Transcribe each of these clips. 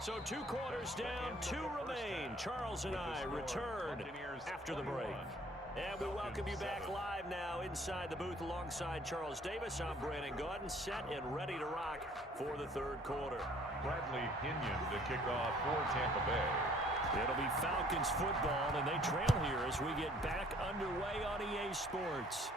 So 2 quarters down, 2 remain. Charles and I return after the break. And we welcome you back live now inside the booth alongside Charles Davis. I'm Brandon Gaudin, set and ready to rock for the 3rd quarter. Bradley Pinion to kick off for Tampa Bay. It'll be Falcons football, and they trail here as we get back underway on EA Sports.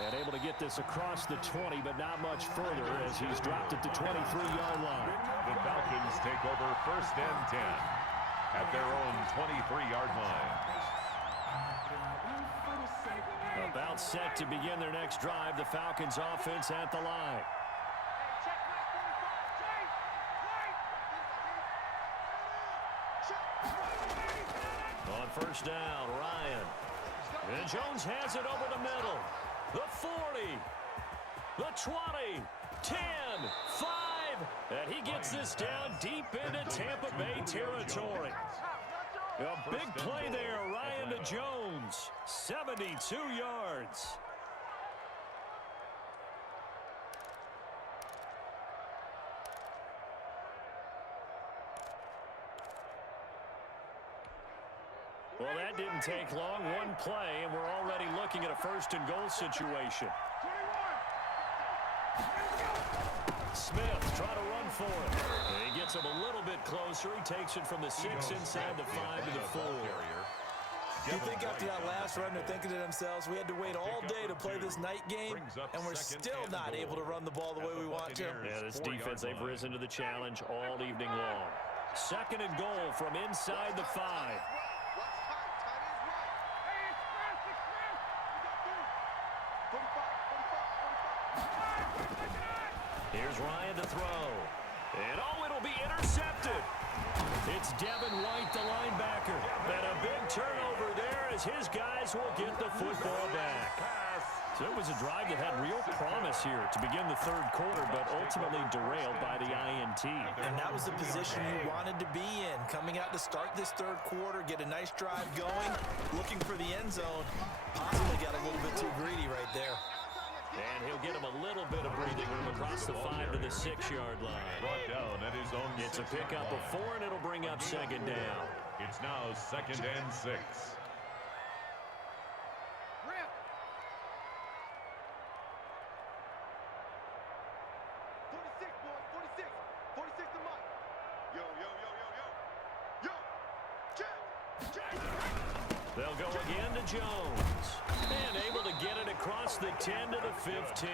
And able to get this across the 20, but not much further as he's dropped it to 23-yard line. The Falcons take over 1st and 10 at their own 23-yard line. About set to begin their next drive. The Falcons offense at the line. On 1st down, Ryan. And Jones has it over the middle. The 40, the 20, 10, 5, and he gets this down deep into Tampa Bay territory. A big play there, Ryan to Jones, 72 yards. Well, that didn't take long. One play, and we're already looking at a 1st and goal situation. Smith trying to run for it. And he gets him a little bit closer. He takes it from the 6 inside the 5 to the 4. You think after that last run, they're thinking to themselves, we had to wait all day to play this night game, and we're still not able to run the ball the way we want to. Yeah, this defense, they've risen to the challenge all evening long. 2nd and goal from inside the 5. Here's Ryan to throw. And oh, it'll be intercepted. It's Devin White, the linebacker. And a big turnover there as his guys will get the football back. So it was a drive that had real promise here to begin the 3rd quarter, but ultimately derailed by the INT. And that was the position you wanted to be in. Coming out to start this 3rd quarter, get a nice drive going, looking for the end zone. Possibly got a little bit too greedy right there. And he'll get him a little bit of breathing room across the 5 to the 6-yard line. Brought down at his own. It's a pickup of 4, and it'll bring up 2nd down. It's now 2nd and 6. They'll go again to Jones. And able to get it across the 10 to the 15.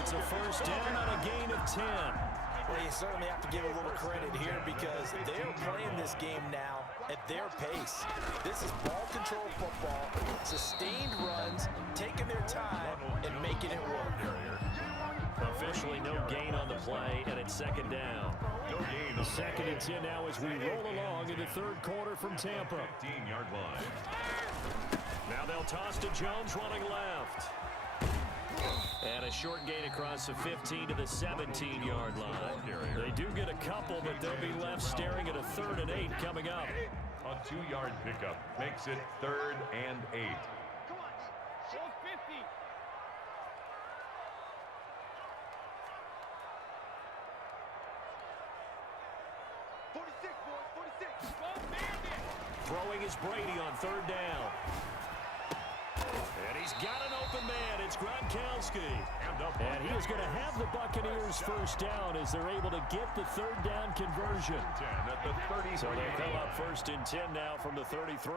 It's a 1st down on a gain of 10. Well, you certainly have to give a little credit here because they're playing this game now at their pace. This is ball control football, sustained runs, taking their time, and making it work. Officially no gain on the play, and it's 2nd down. No gain. 2nd and 10 now as we roll along in the 3rd quarter from Tampa. 15-yard line. Now they'll toss to Jones running left. And a short gain across the 15 to the 17-yard line. They do get a couple, but they'll be left staring at a 3rd and 8 coming up. A 2-yard pickup makes it 3rd and 8. Throwing is Brady on 3rd down. And he's got an open man. It's Gronkowski. And he is going to have the Buccaneers 1st down as they're able to get the 3rd down conversion. So they'll come up 1st and 10 now from the 33.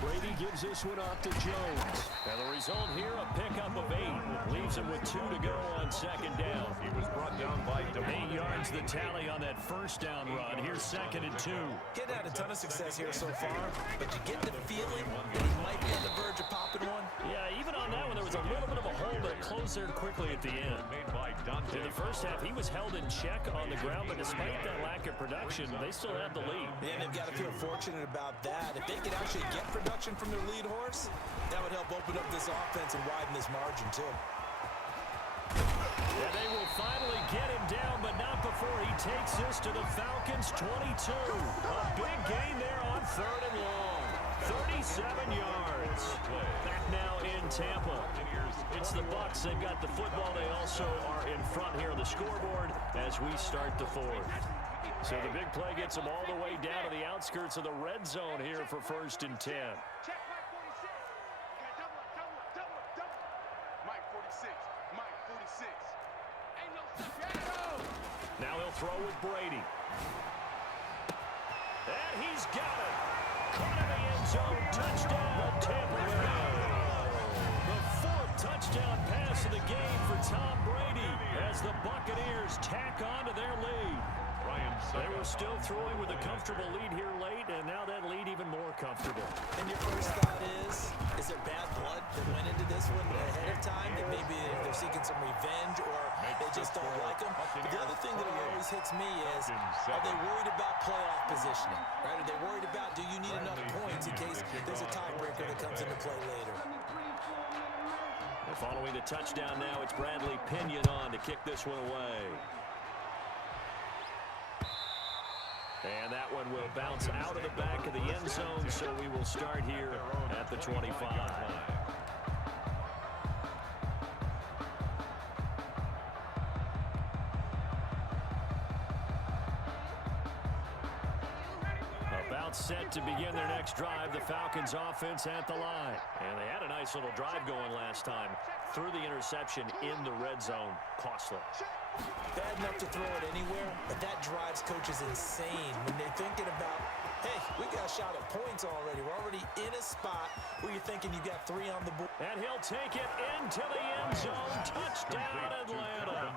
Brady gives this one off to Jones. And the result here, a pickup of 8. Leaves him with 2 to go on 2nd down. He was brought down by 8 yards the tally on that 1st down run. Here's 2nd and 2. He's had a ton of success here so far, but you get the feeling that he might be on the verge of popping one. Yeah, even on that one, there was a little bit of a hole, but it closed there quickly at the end. In the 1st half, he was held in check on the ground, but despite that lack of production, they still have the lead. And they've got to feel fortunate about that. If they could actually get production from their lead horse, that would help open up this offense and widen this margin, too. And they will finally get him down, but not before he takes this to the Falcons' 22. A big gain there on 3rd and long. 37 yards. Back now in Tampa. It's the Bucs. They've got the football. They also are in front here on the scoreboard as we start the fourth. So the big play gets them all the way down to the outskirts of the red zone here for 1st and 10. Now he'll throw with Brady. And he's got it. Caught in the end zone. Touchdown, Tampa Bay. The 4th touchdown pass of the game for Tom Brady as the Buccaneers tack on to their lead. They were still throwing with a comfortable lead here late, and now that lead even more comfortable. And your first thought is there bad blood that went into this one ahead of time? That maybe they're seeking some revenge or they just don't like them? But the other thing that always hits me is, are they worried about playoff positioning? Right? Are they worried about, do you need enough points in case there's a tiebreaker that comes into play later? And following the touchdown now, it's Bradley Pinion on to kick this one away. And that one will bounce out of the back of the end zone, so we will start here at the 25. About set to begin their next drive, the Falcons offense at the line. And they had a nice little drive going last time. Threw the interception in the red zone. Costly. Bad enough to throw it anywhere, but that drives coaches insane when they're thinking about, hey, we got a shot at points already. We're already in a spot where you're thinking you got 3 on the board. And he'll take it into the end zone. Touchdown, Atlanta.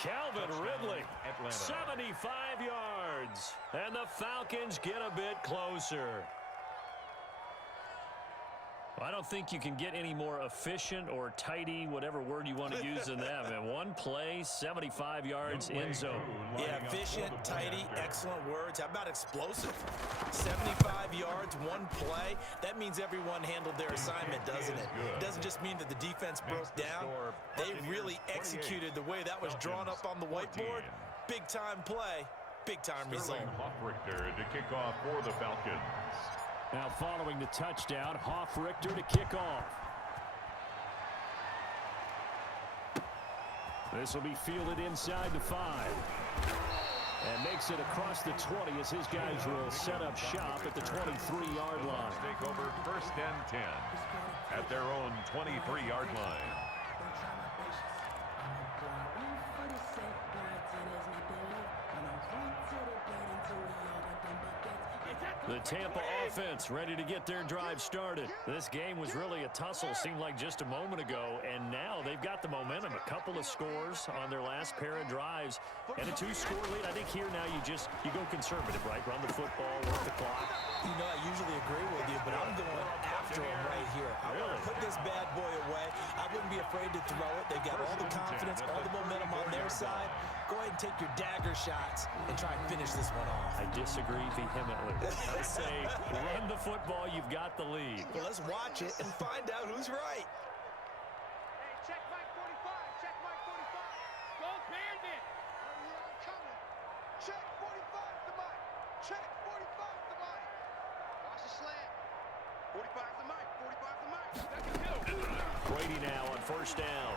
Calvin Ridley, 75 yards. And the Falcons get a bit closer. I don't think you can get any more efficient or tidy, whatever word you want to use than that. And one play, 75 yards, end zone. Yeah, efficient, tidy, excellent words. How about explosive? 75 yards, one play. That means everyone handled their assignment, doesn't it? It doesn't just mean that the defense broke down. They really executed the way that was drawn up on the whiteboard. Big-time play, big-time result. Hofrichter to kick off for the Falcons. Now following the touchdown, Hofrichter to kick off. This will be fielded inside the 5. And makes it across the 20 as his guys will set up shop at the 23-yard line. Take over 1st and 10 at their own 23-yard line. The Tampa offense ready to get their drive started. This game was really a tussle, seemed like just a moment ago, and now they've got the momentum. A couple of scores on their last pair of drives and a 2-score lead. I think here now you go conservative, right? Run the football, work the clock. You know, I usually agree with you, but I'm going after him right here. I want to put this bad boy away. I wouldn't be afraid to throw it. They've got all the confidence, all the momentum on their side. Go ahead and take your dagger shots and try and finish this one off. I disagree vehemently. I say run the football, you've got the lead. Well, let's watch it and find out who's right. Hey, check Mike 45, check Mike 45. Go Bandit. I'm coming. Check 45 to Mike. Check 45 to Mike. Watch the slant. 45 to Mike, 45 to Mike. That's a kill. Brady now on 1st down.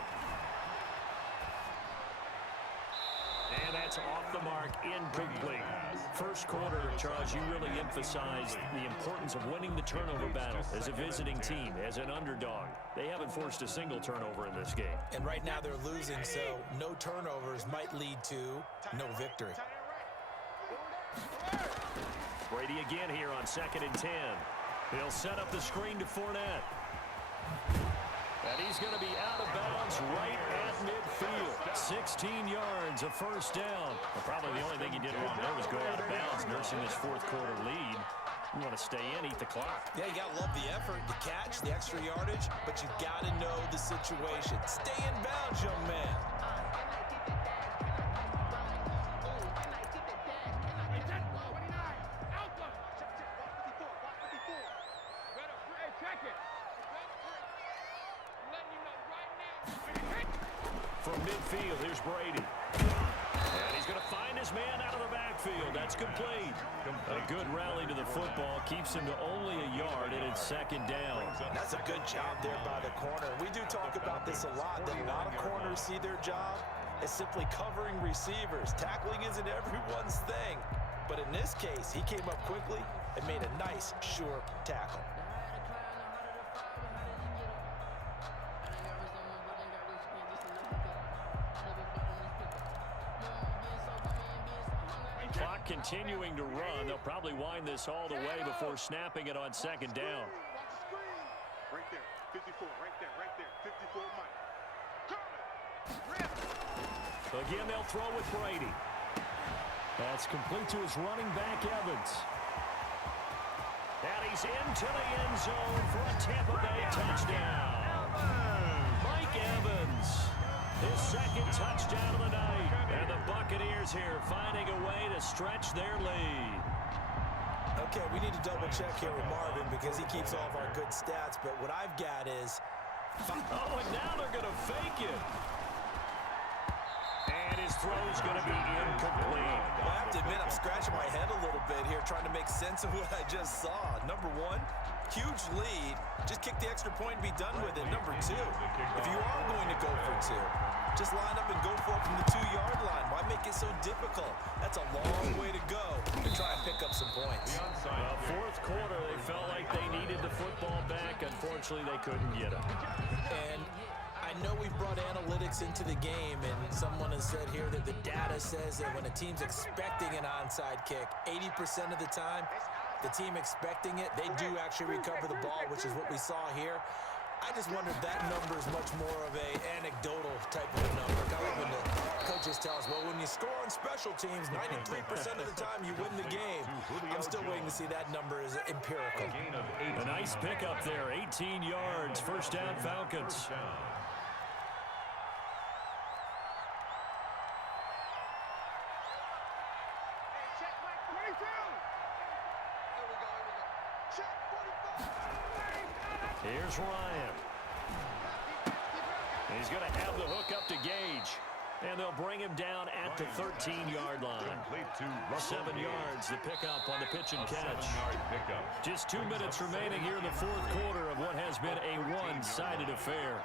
And that's off the mark, incomplete. First quarter, Charles, you really emphasized the importance of winning the turnover battle as a visiting team, as an underdog. They haven't forced a single turnover in this game. And right now they're losing, so no turnovers might lead to no victory. Brady again here on 2nd and 10. He'll set up the screen to Fournette. And he's going to be out of bounds right at midfield. 16 yards, a 1st down. Well, probably the only thing he did wrong there was go out of bounds, nursing this 4th quarter lead. You want to stay in, eat the clock. Yeah, you got to love the effort, the catch, the extra yardage, but you got to know the situation. Stay in bounds, young man. From midfield, here's Brady. And he's He's going to find his man out of the backfield. That's complete. A good rally to the football keeps him to only a yard, and it's second down. That's a good job there by the corner. We do talk about this a lot, that a lot of corners see their job as simply covering receivers. Tackling isn't everyone's thing. But in this case, he came up quickly and made a nice, sure tackle. Clock continuing to run. They'll probably wind this all the way before snapping it on second down. Right there, 54, right there, 54, Mike. Again, they'll throw with Brady. That's complete to his running back, Evans. And he's into the end zone for a Tampa Bay touchdown. Mike Evans, his second touchdown of the night. And the Buccaneers here finding a way to stretch their lead. Okay, we need to double check here with Marvin because he keeps all of our good stats, but what I've got is... Oh, and now they're going to fake it. And his throw's going to be incomplete. Well, I have to admit, I'm scratching my head a little bit here trying to make sense of what I just saw. Number one, huge lead. Just kick the extra point and be done with it. Number two, if you are going to go for two, just line up and go for it from the 2-yard line. Why make it so difficult? That's a long way to go to try and pick up some points. Fourth quarter, they felt like they needed the football back. Unfortunately, they couldn't get it. And I know we've brought analytics into the game, and someone has said here that the data says that when a team's expecting an onside kick, 80% of the time, the team expecting it, they do actually recover the ball, which is what we saw here. I just wonder if that number is much more of a anecdotal type of a number. Kind of like when the coaches tell us, well, when you score on special teams, 93% of the time you win the game. I'm still waiting to see that number is empirical. A nice pickup there, 18 yards, first down Falcons. Here's Ryan. He's going to have the hook up to Gage. And they'll bring him down at the 13-yard line. 7 yards, the pickup on the pitch and catch. Just 2 minutes remaining here in the fourth quarter of what has been a one-sided affair.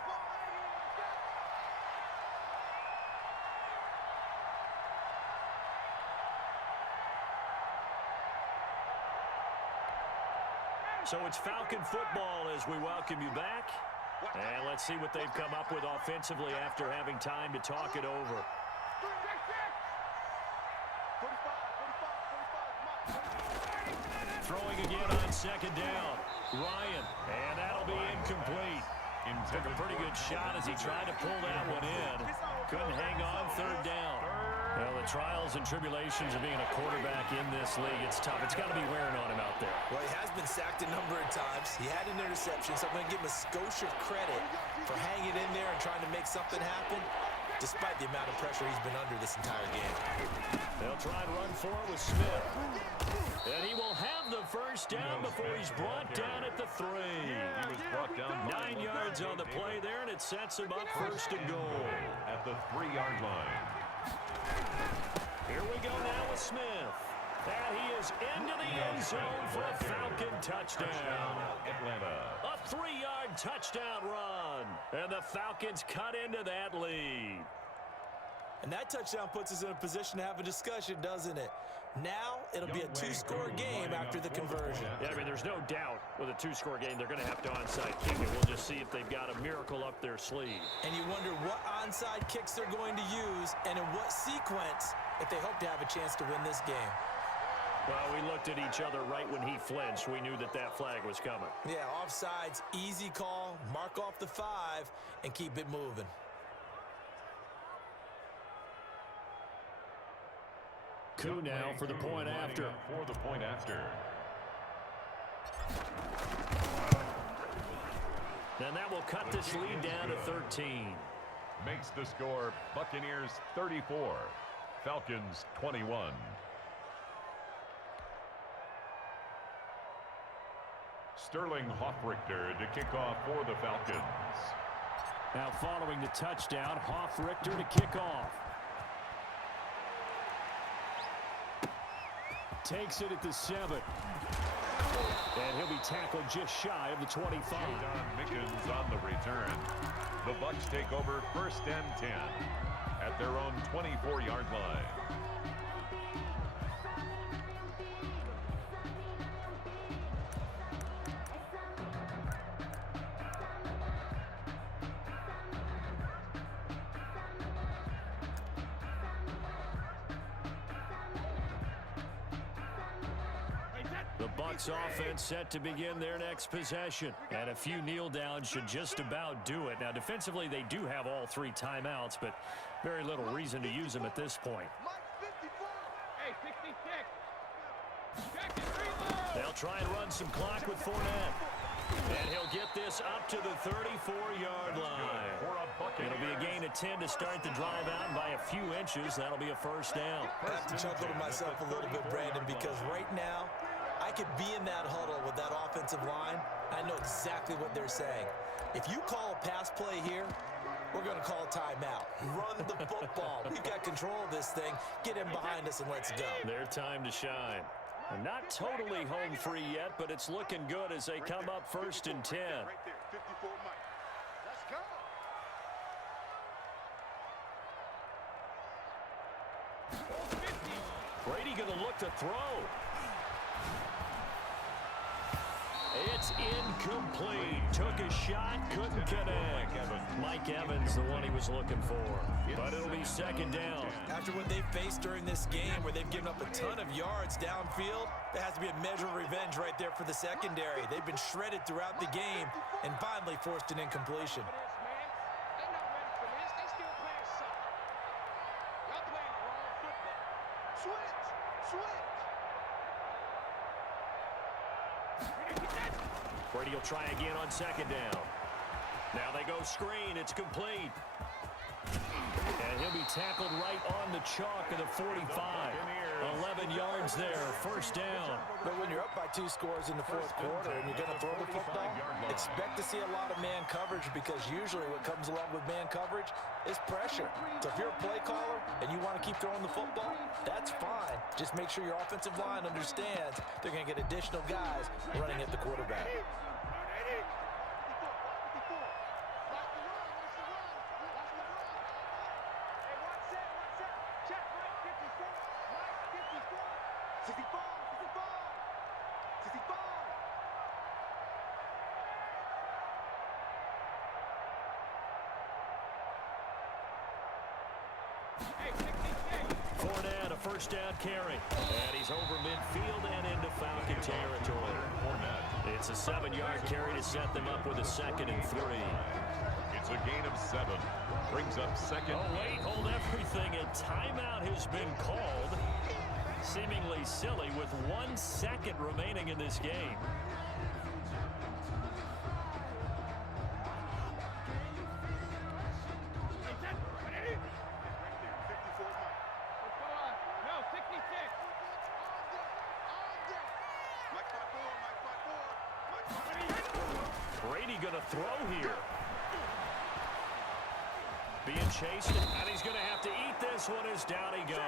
So it's Falcon football as we welcome you back. And let's see what they've come up with offensively after having time to talk it over. Throwing again on second down. Ryan, and that'll be incomplete. Took a pretty good shot as he tried to pull that one in. Couldn't hang on third down. Well, the trials and tribulations of being a quarterback in this league, it's tough. It's got to be wearing on him out there. Well, he has been sacked a number of times. He had an interception, so I'm going to give him a skosh of credit for hanging in there and trying to make something happen, despite the amount of pressure he's been under this entire game. They'll try and run for it with Smith. And he will have the first down before he's brought down at the 3. He was brought down 9 yards on the play there, and it sets him up first and goal. At the 3-yard line. Here we go now with Smith. And he is into the end zone for a Falcon touchdown. Atlanta. A 3-yard touchdown run. And the Falcons cut into that lead. And that touchdown puts us in a position to have a discussion, doesn't it? Now it'll be a 2-score game after the conversion. Yeah, I mean, there's no doubt with a 2-score game they're going to have to onside kick it. We'll just see if they've got a miracle up their sleeve. And you wonder what onside kicks they're going to use and in what sequence if they hope to have a chance to win this game. Well, we looked at each other right when he flinched. We knew that that flag was coming. Yeah, offsides, easy call, mark off the 5, and keep it moving. Coup now for the point after. For the point after. And that will cut this lead down to 13. Makes the score Buccaneers 34, Falcons 21. Sterling Hoffrichter to kick off for the Falcons. Now following the touchdown, Hoffrichter to kick off. takes it at the 7. And he'll be tackled just shy of the 25. Don Mickens on the return. The Bucs take over 1st and 10 at their own 24-yard line. The Bucs offense set to begin their next possession. And a few kneel downs should just about do it. Now, defensively, they do have all 3 timeouts, but very little reason to use them at this point. Hey, 66. They'll try and run some clock with Fournette. And he'll get this up to the 34-yard line. It'll be a gain of 10 to start the drive out by a few inches. That'll be a 1st down. I have to chuckle to myself a little bit, Brandon, because right now, I could be in that huddle with that offensive line. I know exactly what they're saying. If you call a pass play here, we're going to call a timeout. Run the football. We've got control of this thing. Get him behind us and let's go. Their time to shine. They're not totally home free yet, but it's looking good as they come up 1st and 10. Right there, 54 Mike. Let's go. Brady going to look to throw. It's incomplete. Took a shot, couldn't connect. Mike Evans, the one he was looking for. But it'll be 2nd down. After what they've faced during this game where they've given up a ton of yards downfield, there has to be a measure of revenge right there for the secondary. They've been shredded throughout the game and finally forced an incompletion. They're not ready for this. They still playing suck. Y'all playing the wrong football. Switch. Brady will try again on 2nd down. Now they go screen. It's complete. And he'll be tackled right on the chalk of the 45. 11 yards there. 1st down. But when you're up by 2 scores in the 4th quarter and you're going to throw the football, expect to see a lot of man coverage because usually what comes along with man coverage is pressure. So if you're a play caller and you want to keep throwing the football, that's fine. Just make sure your offensive line understands they're going to get additional guys running at the quarterback. Fournette, a 1st down carry. And he's over midfield and into Falcon territory. It's a 7-yard carry to set them up with a 2nd and 3. It's a gain of 7. Brings up 2nd. Oh, wait, hold everything. A timeout has been called. Seemingly silly with 1 second remaining in this game. Brady going to throw here. Being chased, and he's going to have to eat this one as down he goes.